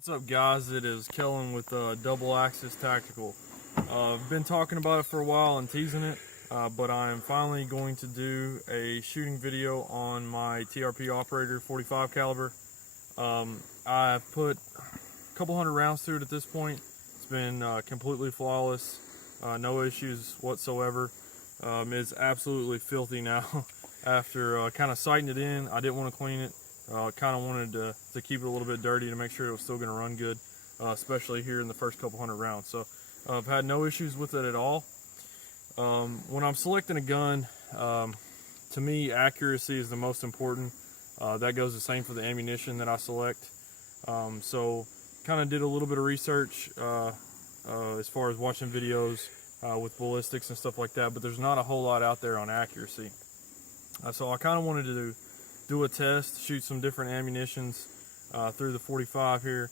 What's up, guys? It is Kellen with Double Axis Tactical. I've been talking about it for a while and teasing it, but I am finally going to do a shooting video on my TRP Operator 45 caliber. I've put a couple hundred rounds through it at this point. It's been completely flawless, no issues whatsoever. It's absolutely filthy now. After kind of sighting it in, I didn't want to clean it. Kind of wanted to keep it a little bit dirty to make sure it was still going to run good, especially here in the first couple hundred rounds. So I've had no issues with it at all. When I'm selecting a gun, to me, accuracy is the most important. That goes the same for the ammunition that I select. So kind of did a little bit of research as far as watching videos with ballistics and stuff like that, but there's not a whole lot out there on accuracy. So I kind of wanted to do a test, shoot some different ammunitions through the 45 here,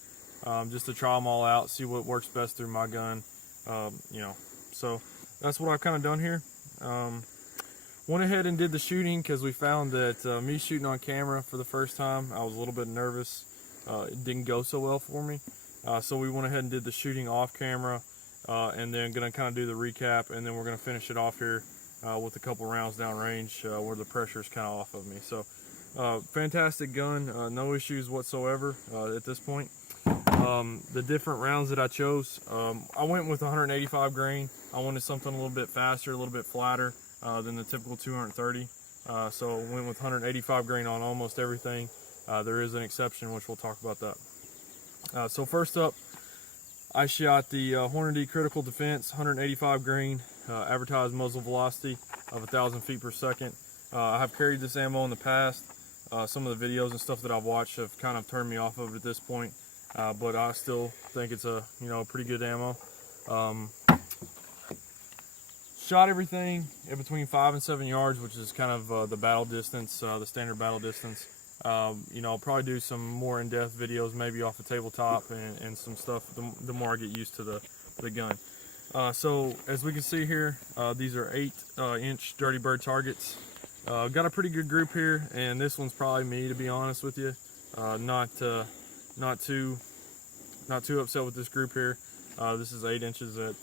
just to try them all out, see what works best through my gun. So that's what I've kind of done here. Went ahead and did the shooting because we found that me shooting on camera for the first time, I was a little bit nervous. It didn't go so well for me. So we went ahead and did the shooting off camera, and then gonna kind of do the recap, and then we're gonna finish it off here with a couple rounds downrange where the pressure is kind of off of me. So fantastic gun, no issues whatsoever at this point. The different rounds that I chose, I went with 185 grain. I wanted something a little bit faster, a little bit flatter than the typical 230. So I went with 185 grain on almost everything. There is an exception, which we'll talk about that. So first up, I shot the Hornady Critical Defense 185 grain, advertised muzzle velocity of 1,000 feet per second. I have carried this ammo in the past. Some of the videos and stuff that I've watched have kind of turned me off of it at this point, but I still think it's a pretty good ammo. Shot everything in between 5 and 7 yards, which is kind of the battle distance, the standard battle distance. I'll probably do some more in-depth videos, maybe off the tabletop and some stuff the more I get used to the gun. So as we can see here, these are 8-inch Dirty Bird targets. Got a pretty good group here, and this one's probably me, to be honest with you. Not too upset with this group here. This is 8 inches at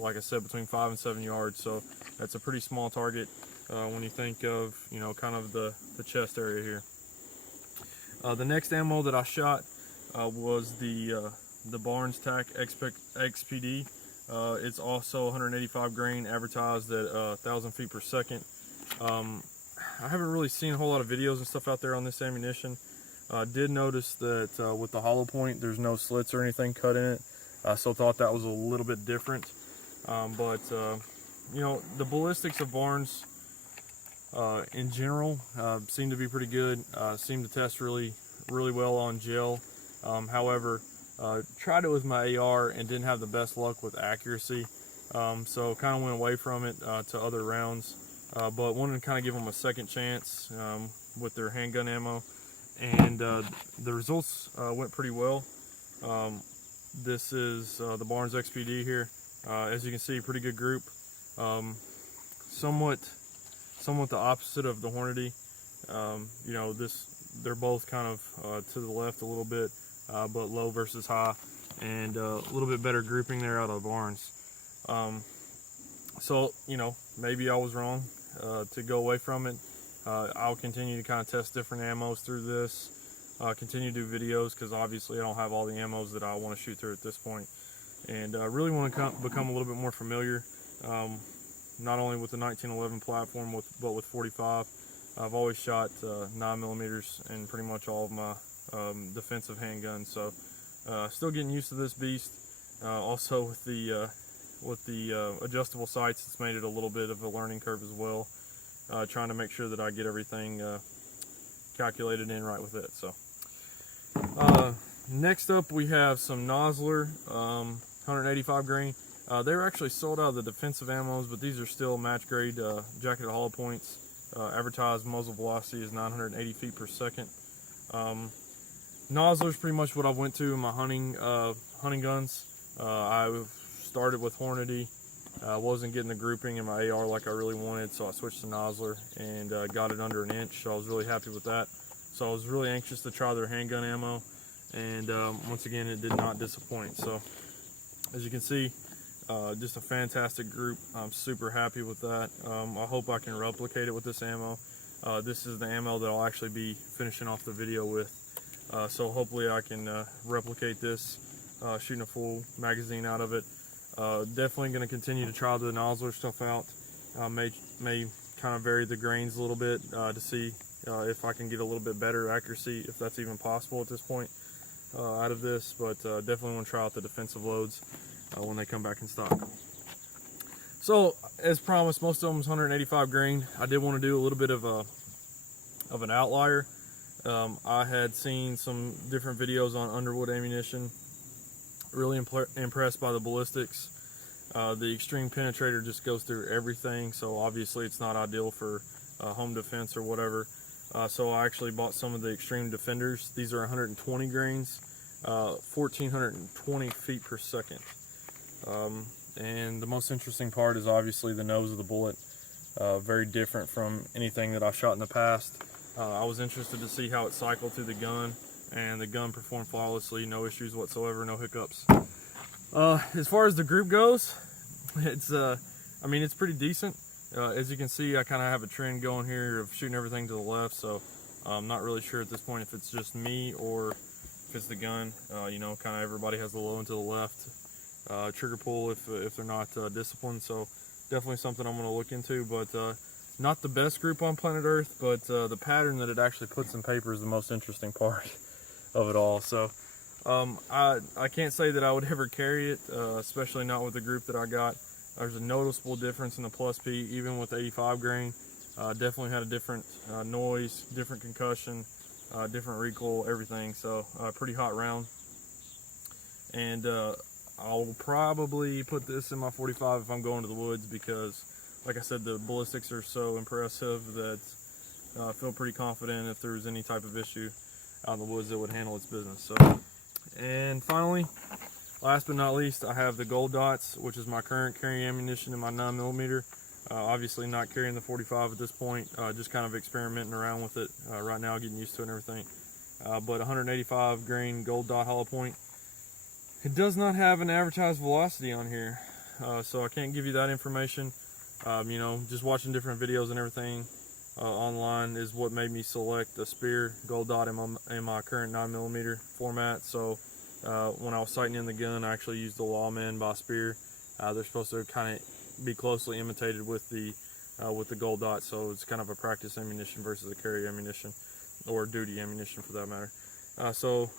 like I said, between 5 and 7 yards, so that's a pretty small target when you think of kind of the chest area here. The next ammo that I shot was the Barnes TAC XPD. It's also 185 grain, advertised at 1,000 feet per second. I haven't really seen a whole lot of videos and stuff out there on this ammunition. Did notice that with the hollow point, there's no slits or anything cut in it, so thought that was a little bit different. The ballistics of Barnes in general seem to be pretty good. Seem to test really well on gel. However, tried it with my AR and didn't have the best luck with accuracy, so kind of went away from it to other rounds. But wanted to kind of give them a second chance with their handgun ammo, and the results went pretty well. This is the Barnes XPD here. As you can see, pretty good group. Somewhat the opposite of the Hornady. They're both kind of to the left a little bit, but low versus high, and a little bit better grouping there out of Barnes. So maybe I was wrong to go away from it. I'll continue to kind of test different ammos through this, continue to do videos, because obviously I don't have all the ammos that I want to shoot through at this point, and I really want to become a little bit more familiar, not only with the 1911 platform, but with 45. I've always shot 9mm in pretty much all of my defensive handguns, so still getting used to this beast. Also with the adjustable sights, it's made it a little bit of a learning curve as well, trying to make sure that I get everything calculated in right with it. So next up, we have some Nosler 185 grain. They were actually sold out of the defensive ammos, but these are still match grade jacketed hollow points. Advertised muzzle velocity is 980 feet per second. Nosler's pretty much what I went to in my hunting guns. I started with Hornady. I wasn't getting the grouping in my AR like I really wanted, so I switched to Nosler and got it under an inch, so I was really happy with that. So I was really anxious to try their handgun ammo, and once again, it did not disappoint. So as you can see, just a fantastic group. I'm super happy with that. I hope I can replicate it with this ammo. This is the ammo that I'll actually be finishing off the video with. So hopefully I can replicate this, shooting a full magazine out of it. Definitely going to continue to try the nozzler stuff out. May kind of vary the grains a little bit to see if I can get a little bit better accuracy, if that's even possible at this point out of this. But definitely want to try out the defensive loads when they come back in stock. So as promised, most of them is 185 grain. I did want to do a little bit of an outlier. I had seen some different videos on Underwood ammunition. Really impressed by the ballistics. The Extreme Penetrator just goes through everything, so obviously it's not ideal for home defense or whatever. So I actually bought some of the Extreme Defenders. These are 120 grains, 1,420 feet per second. And the most interesting part is obviously the nose of the bullet. Very different from anything that I've shot in the past. I was interested to see how it cycled through the gun, and the gun performed flawlessly, no issues whatsoever, no hiccups. As far as the group goes, it's I mean, it's pretty decent. As you can see, I kind of have a trend going here of shooting everything to the left, so I'm not really sure at this point if it's just me or if it's the gun. You know, kind of everybody has the low and to the left trigger pull if they're not disciplined, so definitely something I'm going to look into. But not the best group on planet Earth, but the pattern that it actually puts in paper is the most interesting part of it all. So I can't say that I would ever carry it, especially not with the group that I got. There's a noticeable difference in the plus P, even with 85 grain. Definitely had a different noise, different concussion, different recoil, everything. So pretty hot round. And I'll probably put this in my 45 if I'm going to the woods, because like I said, the ballistics are so impressive that I feel pretty confident if there's any type of issue out in the woods, it would handle its business. So, and finally, last but not least, I have the gold dots, which is my current carry ammunition in my 9mm. Obviously not carrying the 45 at this point, just kind of experimenting around with it right now, getting used to it and everything. But 185 grain gold dot hollow point. It does not have an advertised velocity on here, so I can't give you that information. You know, just watching different videos and everything online is what made me select the Spear gold dot in my current 9mm format. So when I was sighting in the gun, I actually used the Lawman by Spear. They're supposed to kind of be closely imitated with the gold dot, so it's kind of a practice ammunition versus a carry ammunition, or duty ammunition for that matter. So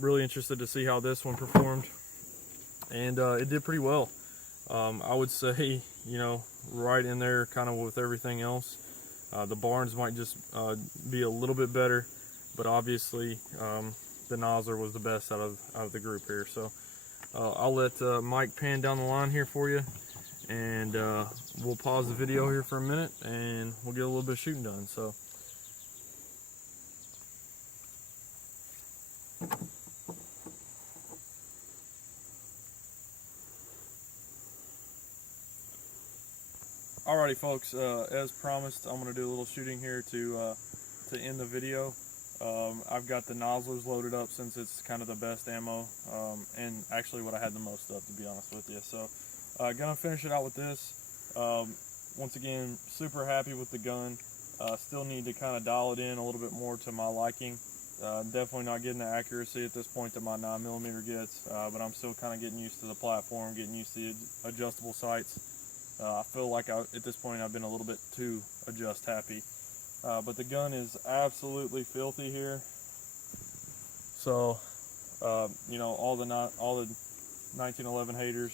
really interested to see how this one performed, and it did pretty well. I would say, you know, right in there kind of with everything else. The Barnes might just be a little bit better, but obviously the Nosler was the best out of the group here. So I'll let Mike pan down the line here for you, and we'll pause the video here for a minute and we'll get a little bit of shooting done. So alrighty folks, as promised, I'm going to do a little shooting here to end the video. I've got the nozzlers loaded up since it's kind of the best ammo, and actually what I had the most of, to be honest with you. So gonna finish it out with this. Once again, super happy with the gun. Still need to kind of dial it in a little bit more to my liking. Definitely not getting the accuracy at this point that my 9mm gets, but I'm still kind of getting used to the platform, getting used to the adjustable sights. I feel like at this point I've been a little bit too adjust happy. But the gun is absolutely filthy here. So, you know, all the 1911 haters,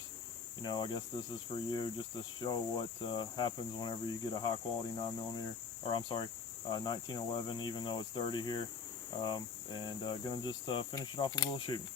you know, I guess this is for you, just to show what happens whenever you get a high quality 9mm, or I'm sorry, 1911, even though it's dirty here. And gonna just finish it off with a little shooting.